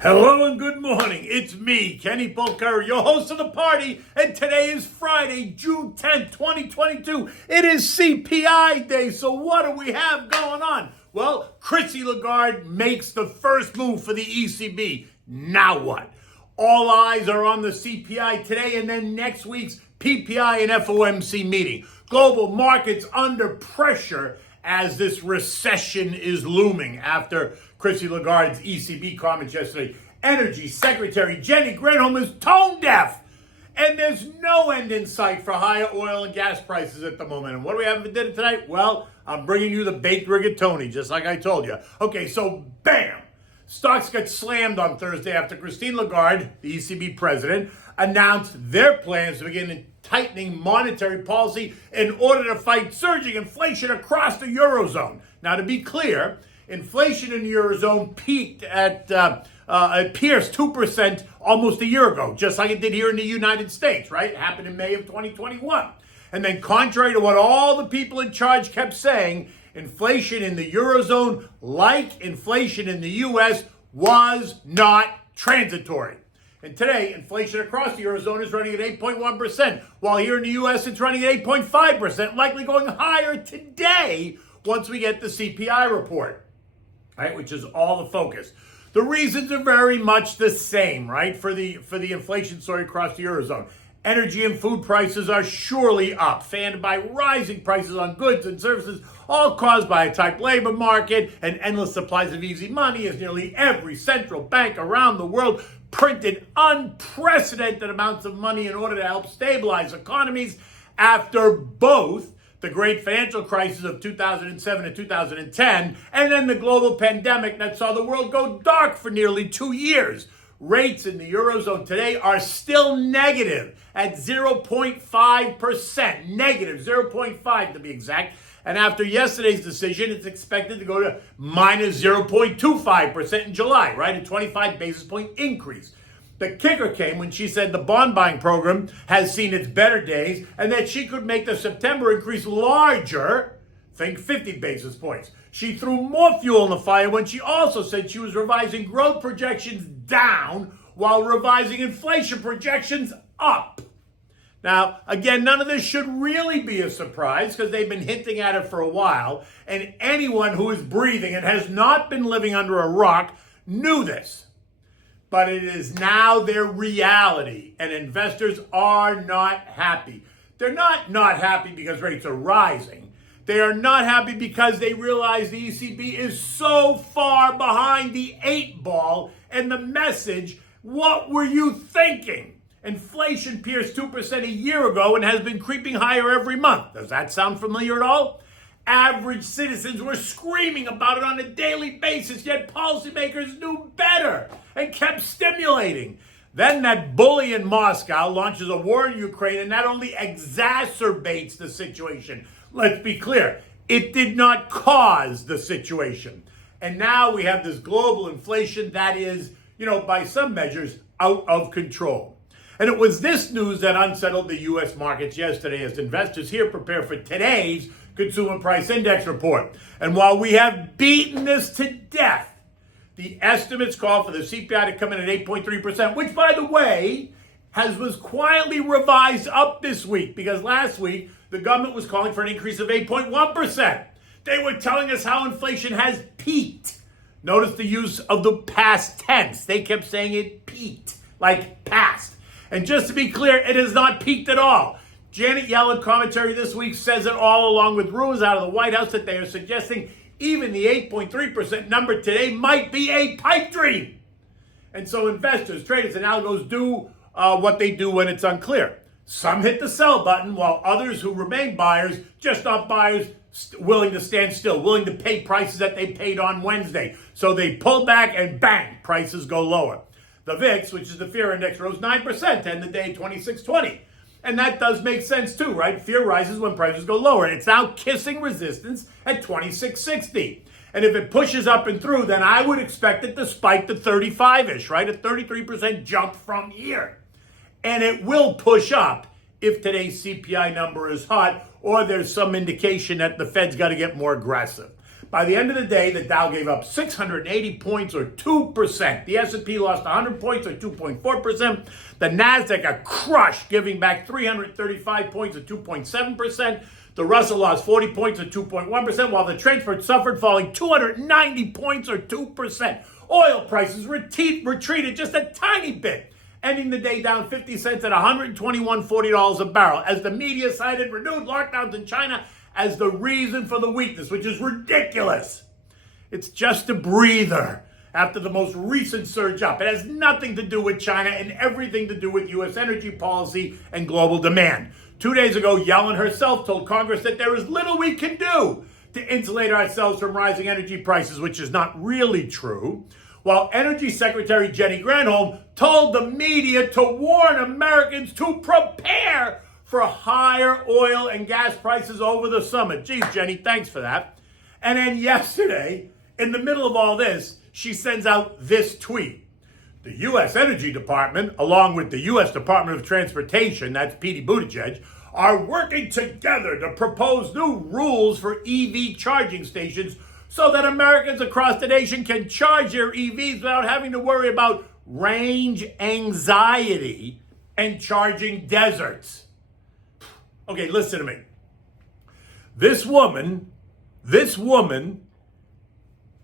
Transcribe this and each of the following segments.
Hello and good morning. It's me, Kenny Polker, your host of the party, and today is Friday, June 10th, 2022. It is CPI day, so what do we have going on? Well, Chrissy Lagarde makes the first move for the ECB. Now what? All eyes are on the CPI today and then next week's PPI and FOMC meeting. Global markets under pressure as this recession is looming after Chrissy Lagarde's ECB comments yesterday. Energy Secretary Jenny Granholm is tone deaf, and there's no end in sight for higher oil and gas prices at the moment. And what do we have for dinner tonight? Well, I'm bringing you the Baked Rigatoni, just like I told you. Okay, so bam! Stocks got slammed on Thursday after Christine Lagarde, the ECB president, announced their plans to begin tightening monetary policy in order to fight surging inflation across the eurozone. Now, to be clear, inflation in the eurozone peaked it pierced 2% almost a year ago, just like it did here in the United States, right? It happened in May of 2021. And then contrary to what all the people in charge kept saying, inflation in the eurozone, like inflation in the US, was not transitory. And today, inflation across the eurozone is running at 8.1%, while here in the US it's running at 8.5%, likely going higher today once we get the CPI report, right, which is all the focus. The reasons are very much the same, right, for the inflation story across the eurozone. Energy and food prices are surely up, fanned by rising prices on goods and services, all caused by a tight labor market and endless supplies of easy money, as nearly every central bank around the world printed unprecedented amounts of money in order to help stabilize economies after both the great financial crisis of 2007 and 2010, and then the global pandemic that saw the world go dark for nearly 2 years. Rates in the eurozone today are still negative at 0.5%, negative 0.5 to be exact. And after yesterday's decision, it's expected to go to minus 0.25% in July, right? A 25 basis point increase. The kicker came when she said the bond buying program has seen its better days and that she could make the September increase larger, think 50 basis points. She threw more fuel on the fire when she also said she was revising growth projections down while revising inflation projections up. Now, again, none of this should really be a surprise because they've been hinting at it for a while, and anyone who is breathing and has not been living under a rock knew this. But it is now their reality, and investors are not happy. They're not happy because rates are rising. They are not happy because they realize the ECB is so far behind the 8 ball and the message, what were you thinking? Inflation pierced 2% a year ago and has been creeping higher every month. Does that sound familiar at all? Average citizens were screaming about it on a daily basis, yet policymakers knew better and kept stimulating. Then that bully in Moscow launches a war in Ukraine and not only exacerbates the situation. Let's be clear, it did not cause the situation. And now we have this global inflation that is, by some measures, out of control. And it was this news that unsettled the U.S. markets yesterday as investors here prepare for today's Consumer Price Index report. And while we have beaten this to death, the estimates call for the CPI to come in at 8.3%, which, by the way, was quietly revised up this week because last week the government was calling for an increase of 8.1%. They were telling us how inflation has peaked. Notice the use of the past tense. They kept saying it peaked, like past. And just to be clear, it has not peaked at all. Janet Yellen commentary this week says it all, along with rumors out of the White House that they are suggesting even the 8.3% number today might be a pipe dream. And so investors, traders, and algos do what they do when it's unclear. Some hit the sell button, while others who remain buyers, just not buyers, willing to stand still, willing to pay prices that they paid on Wednesday. So they pull back and bang, prices go lower. The VIX, which is the fear index, rose 9% to end the day 2620. And that does make sense too, right? Fear rises when prices go lower. And it's now kissing resistance at 2660. And if it pushes up and through, then I would expect it to spike to 35-ish, right? A 33% jump from here. And it will push up if today's CPI number is hot or there's some indication that the Fed's got to get more aggressive. By the end of the day, the Dow gave up 680 points or 2%. The S&P lost 100 points or 2.4%. The Nasdaq got crushed, giving back 335 points or 2.7%. The Russell lost 40 points or 2.1%, while the Frankfurt suffered, falling 290 points or 2%. Oil prices retreated just a tiny bit, ending the day down 50 cents at $121.40 a barrel, as the media cited renewed lockdowns in China as the reason for the weakness, which is ridiculous. It's just a breather after the most recent surge up. It has nothing to do with China and everything to do with U.S. energy policy and global demand. 2 days ago, Yellen herself told Congress that there is little we can do to insulate ourselves from rising energy prices, which is not really true, while Energy Secretary Jenny Granholm told the media to warn Americans to prepare for higher oil and gas prices over the summer. Geez, Jenny, thanks for that. And then yesterday, in the middle of all this, she sends out this tweet. The U.S. Energy Department, along with the U.S. Department of Transportation, that's Pete Buttigieg, are working together to propose new rules for EV charging stations so that Americans across the nation can charge their EVs without having to worry about range anxiety and charging deserts. Okay, listen to me. This woman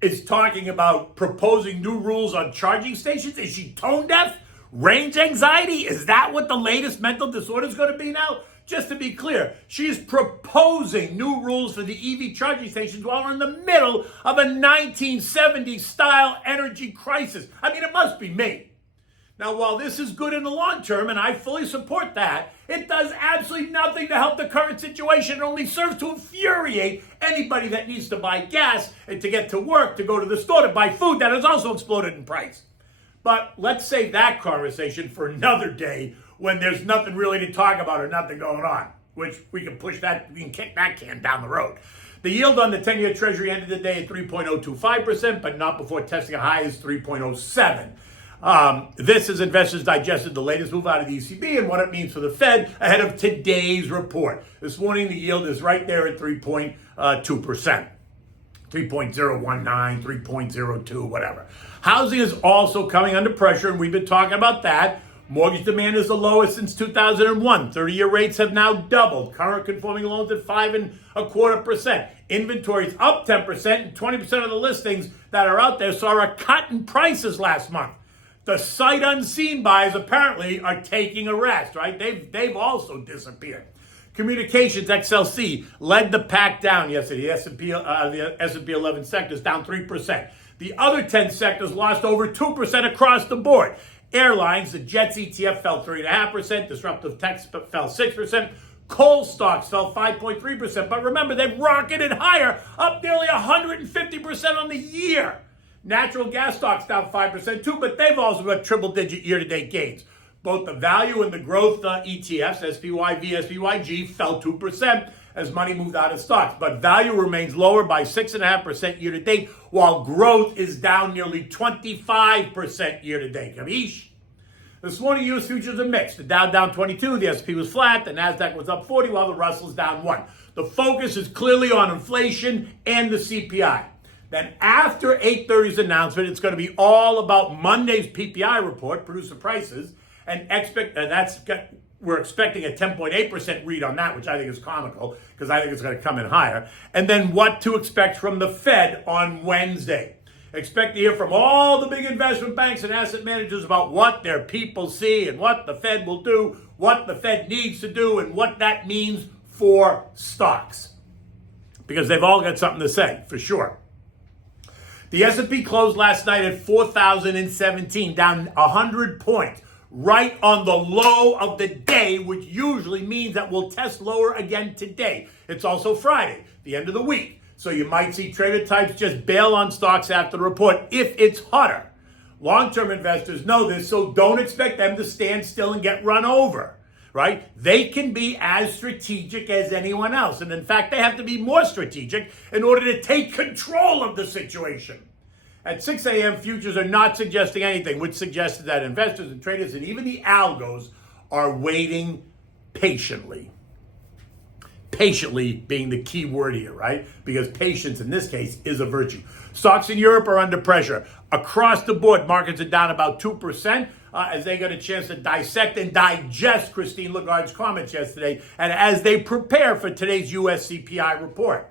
is talking about proposing new rules on charging stations. Is she tone deaf? Range anxiety? Is that what the latest mental disorder is going to be now? Just to be clear, she is proposing new rules for the EV charging stations while we're in the middle of a 1970s style energy crisis. I mean, it must be me. Now, while this is good in the long term, and I fully support that, it does absolutely nothing to help the current situation. It only serves to infuriate anybody that needs to buy gas and to get to work, to go to the store, to buy food that has also exploded in price. But let's save that conversation for another day when there's nothing really to talk about or nothing going on, which we can kick that can down the road. The yield on the 10-year Treasury ended the day at 3.025%, but not before testing a high as 3.07%. This as investors digested the latest move out of the ECB and what it means for the Fed ahead of today's report. This morning, the yield is right there at 3.2%. 3.019, 3.02, whatever. Housing is also coming under pressure, and we've been talking about that. Mortgage demand is the lowest since 2001. 30-year rates have now doubled. Current conforming loans at 5.25%. Inventory is up 10%, and 20% of the listings that are out there saw a cut in prices last month. The sight unseen buyers apparently are taking a rest, right? They've also disappeared. Communications, XLC, led the pack down yesterday. The S&P 11 sectors down 3%. The other 10 sectors lost over 2% across the board. Airlines, the Jets ETF fell 3.5%. Disruptive tech fell 6%. Coal stocks fell 5.3%. But remember, they've rocketed higher, up nearly 150% on the year. Natural gas stocks down 5% too, but they've also got triple-digit year-to-date gains. Both the value and the growth ETFs, SPYV, SPYG, fell 2% as money moved out of stocks. But value remains lower by 6.5% year-to-date, while growth is down nearly 25% year-to-date. Capiche? This morning, U.S. futures are mixed. The Dow down 22, the S&P was flat, the Nasdaq was up 40, while the Russell's down 1. The focus is clearly on inflation and the CPI. Then after 8:30's announcement, it's going to be all about Monday's PPI report, producer prices, and we're expecting a 10.8% read on that, which I think is comical because I think it's going to come in higher. And then what to expect from the Fed on Wednesday. Expect to hear from all the big investment banks and asset managers about what their people see and what the Fed will do, what the Fed needs to do, and what that means for stocks. Because they've all got something to say, for sure. The S&P closed last night at 4,017, down 100 points, right on the low of the day, which usually means that we'll test lower again today. It's also Friday, the end of the week. So you might see trader types just bail on stocks after the report if it's hotter. Long-term investors know this, so don't expect them to stand still and get run over. Right? They can be as strategic as anyone else. And in fact, they have to be more strategic in order to take control of the situation. At 6 a.m., futures are not suggesting anything, which suggests that investors and traders and even the algos are waiting patiently. Patiently being the key word here, right? Because patience in this case is a virtue. Stocks in Europe are under pressure. Across the board, markets are down about 2% as they got a chance to dissect and digest Christine Lagarde's comments yesterday and as they prepare for today's US CPI report.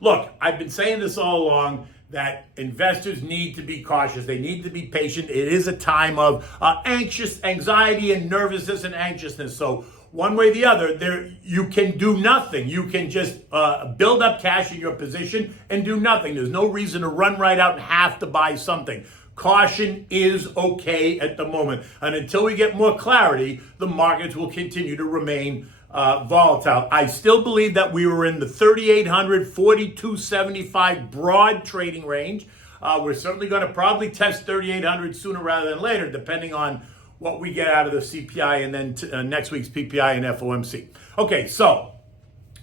Look, I've been saying this all along that investors need to be cautious. They need to be patient. It is a time of anxiety and nervousness and anxiousness. So one way or the other, you can do nothing. You can just build up cash in your position and do nothing. There's no reason to run right out and have to buy something. Caution is okay at the moment. And until we get more clarity, the markets will continue to remain volatile. I still believe that we were in the 3,800, 4,275 broad trading range. We're certainly going to probably test 3,800 sooner rather than later, depending on what we get out of the CPI and then next week's PPI and FOMC. Okay, so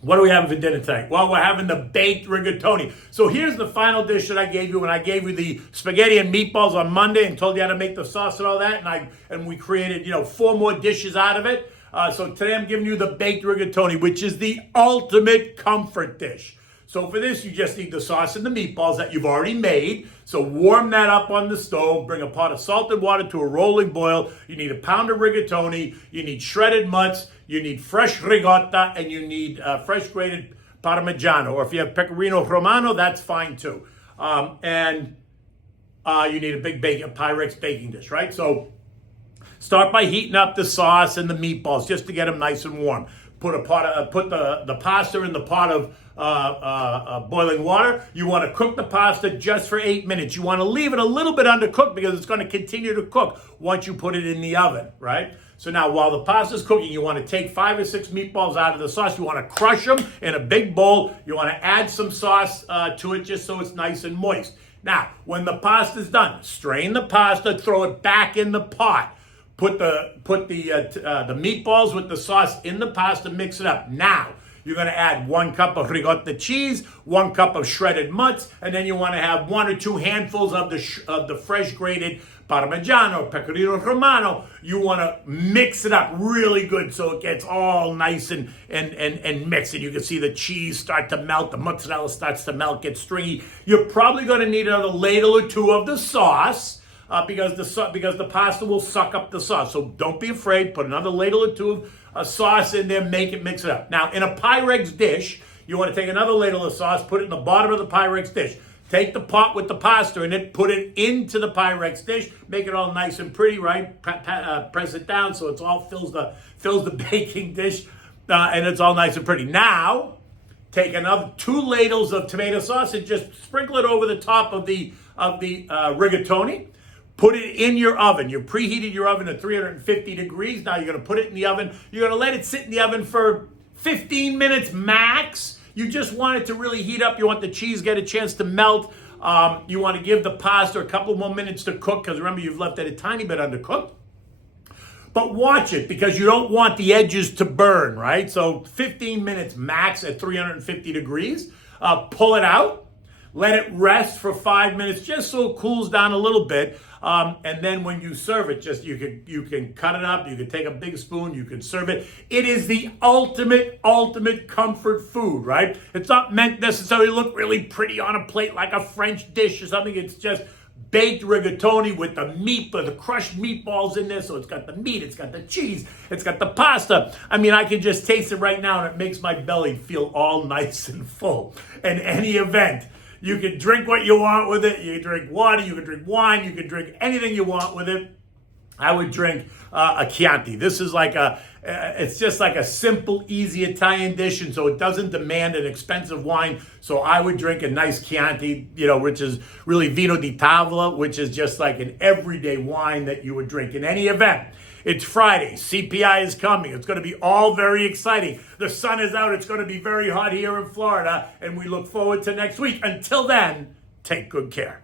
what are we having for dinner tonight? Well, we're having the baked rigatoni. So here's the final dish that I gave you when I gave you the spaghetti and meatballs on Monday and told you how to make the sauce and all that, and we created 4 more dishes out of it. So today I'm giving you the baked rigatoni, which is the ultimate comfort dish. So for this, you just need the sauce and the meatballs that you've already made. So warm that up on the stove. Bring a pot of salted water to a rolling boil. You need a pound of rigatoni. You need shredded mutts. You need fresh ricotta. And you need fresh grated Parmigiano. Or if you have Pecorino Romano, that's fine too. And you need a big Pyrex baking dish, right? So start by heating up the sauce and the meatballs just to get them nice and warm. Put the pasta in the pot of boiling water. You want to cook the pasta just for 8 minutes. You want to leave it a little bit undercooked because it's going to continue to cook once you put it in the oven, right? So now while the pasta's cooking, you want to take 5 or 6 meatballs out of the sauce. You want to crush them in a big bowl. You want to add some sauce to it just so it's nice and moist. Now, when the pasta's done, strain the pasta, throw it back in the pot. Put the meatballs with the sauce in the pasta, mix it up. Now, you're going to add 1 cup of ricotta cheese, 1 cup of shredded mutts, and then you want to have 1 or 2 handfuls of the fresh grated Parmigiano, Pecorino Romano. You want to mix it up really good so it gets all nice and mixed. And you can see the cheese start to melt, the mozzarella starts to melt, get stringy. You're probably going to need another ladle or 2 of the sauce. Because the pasta will suck up the sauce. So don't be afraid. Put another ladle or 2 of sauce in there. Mix it up. Now, in a Pyrex dish, you want to take another ladle of sauce, put it in the bottom of the Pyrex dish. Take the pot with the pasta in it, put it into the Pyrex dish, make it all nice and pretty, right? Press it down so it's all fills the baking dish, and it's all nice and pretty. Now, take another 2 ladles of tomato sauce and just sprinkle it over the top of the rigatoni. Put it in your oven. You preheated your oven at 350 degrees. Now you're going to put it in the oven. You're going to let it sit in the oven for 15 minutes max. You just want it to really heat up. You want the cheese get a chance to melt. You want to give the pasta a couple more minutes to cook because remember, you've left it a tiny bit undercooked. But watch it because you don't want the edges to burn, right? So 15 minutes max at 350 degrees. Pull it out. Let it rest for 5 minutes just so it cools down a little bit. And then when you serve it, just you can cut it up. You can take a big spoon. You can serve it. It is the ultimate comfort food, right? It's not meant necessarily to look really pretty on a plate like a French dish or something. It's just baked rigatoni with the crushed meatballs in there. So it's got the meat, it's got the cheese, it's got the pasta. I mean, I can just taste it right now and it makes my belly feel all nice and full. In any event, you can drink what you want with it. You can drink water, you can drink wine, you can drink anything you want with it. I would drink a Chianti. This is it's just like a simple, easy Italian dish, and so it doesn't demand an expensive wine. So I would drink a nice Chianti, which is really vino di tavola, which is just like an everyday wine that you would drink in any event. It's Friday. CPI is coming. It's going to be all very exciting. The sun is out. It's going to be very hot here in Florida, and we look forward to next week. Until then, take good care.